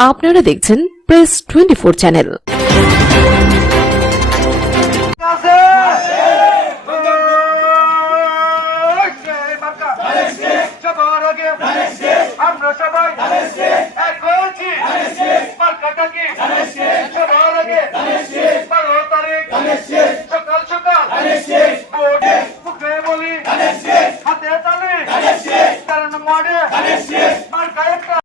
আপনারা দেখছেন press 24 channel. আমরা সবাই এক হয়েছি মার্কাটাকে সবার আগে 12 তারিখ সকাল সকাল মুখে বলি হাতে তালি কারণ মাঠে মার্কা একটা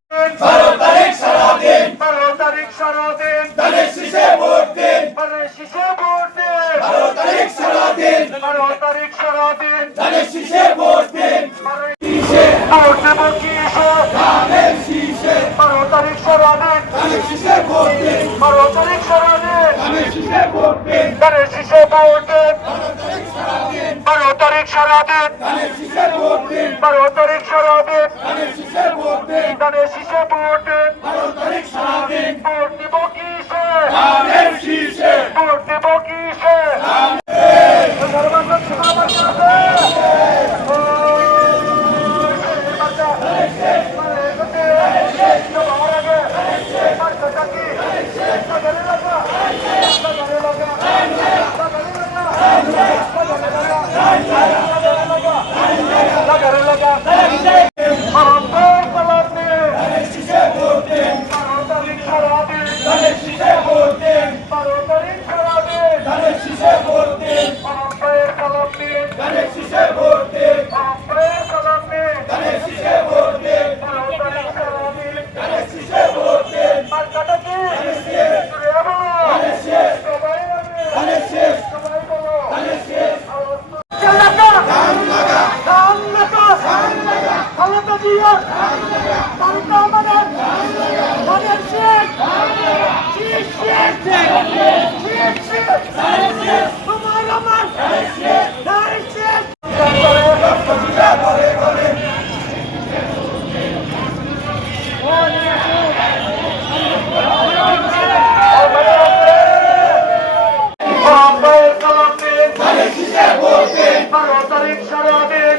12 তারিখ সারাদিন 12 তারিখ সারাদিন ধানের শীষে ভোট দিন ধানের শীষে ভোট দিন 12 তারিখ সারাদিন 12 তারিখ সারাদিন ধানের শীষে ভোট দিন ভোট দেবো কিসে ধানের শীষে 12 তারিখ সারাদিন ধানের শীষে ভোট দিন 12 তারিখ সারাদিন ধানের শীষে ভোট দিন ধানের শীষে ভোট দিন 12 তারিখ সারাদিন ধানের শীষে ভোট দিন 12 তারিখ সারাদিন ধানের শীষে ভোট দিন ধানের শীষে ভোট দিন 12 তারিখ সারাদিন ভোট দেবো কিসে ধানের শীষে ভোট দেবো কিসে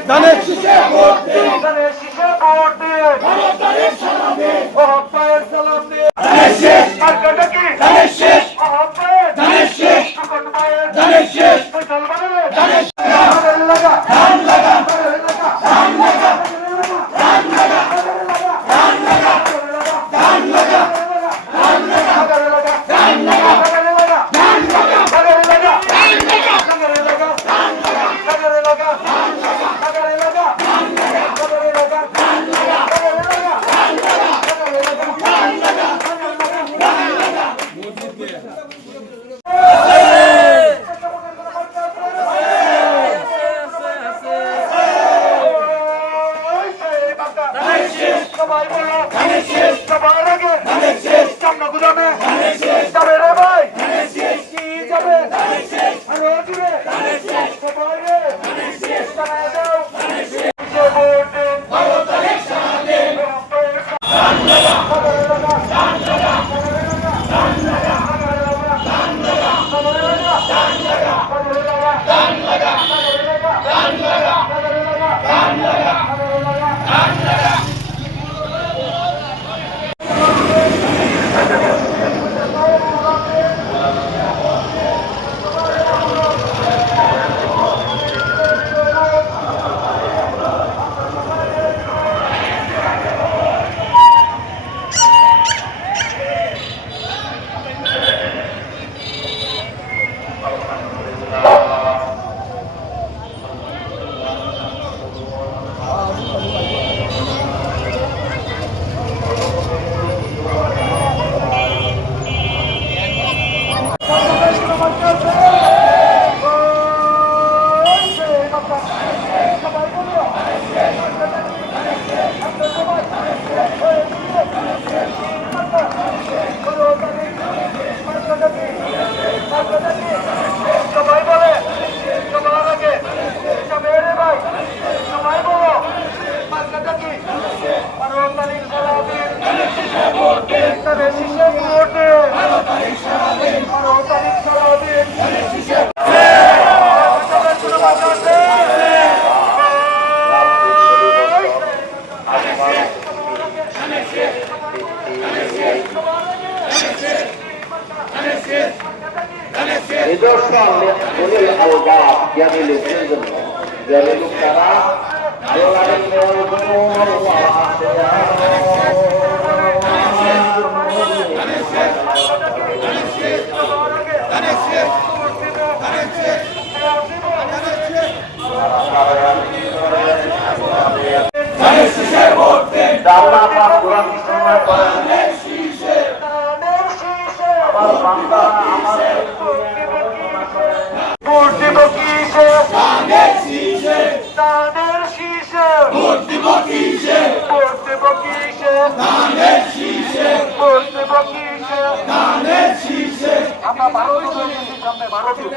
ধানের শীষে ভোট দিন ধানের শীষে ভোট দিন 12 তারিখ সারাদিন পায়ের সালাম দিন ধানের শেষ মার্কাটাকে ধানের শেষ ধানের শেষ সকল পায়ের ধানের শেষ ফসল বানালে ধানের লাগা ধান লাগা ধান লাগা ধান লাগা ধান লাগা ধান লাগা ধান লাগা ধান লাগা ধান লাগা ধান লাগা ধান লাগা ধান লাগা ধান লাগা ধান লাগা সবাই বলো ধানের শেষ সবার আগে ধানের শেষ সামনে গুদামে ধানের শেষ যাবে রে ভাই ধানের শেষ কি যাবে ধানের শেষ আরো দিবে ধানের শেষ সবাই রে ধানের শেষ জানাই দাও ধানের শেষ ভোট দিন 12 তারিখ সারাদিন ধান লাগা ধান লাগা ধান লাগা ধান লাগা ধান লাগা ধান লাগা ধান লাগা ধান লাগা ধান লাগা ধান লাগা الألباب জ্ঞানী লোকদের জন্য জ্ঞানী লোক তারা ভোট দিব কিসে ধানের শীষে ভোট দিব কিসে ধানের শীষে ভোট দিব কিসে ধানের শীষে আমরা 12 জন সামনে 12 জন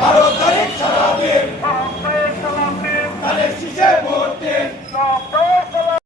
ভারত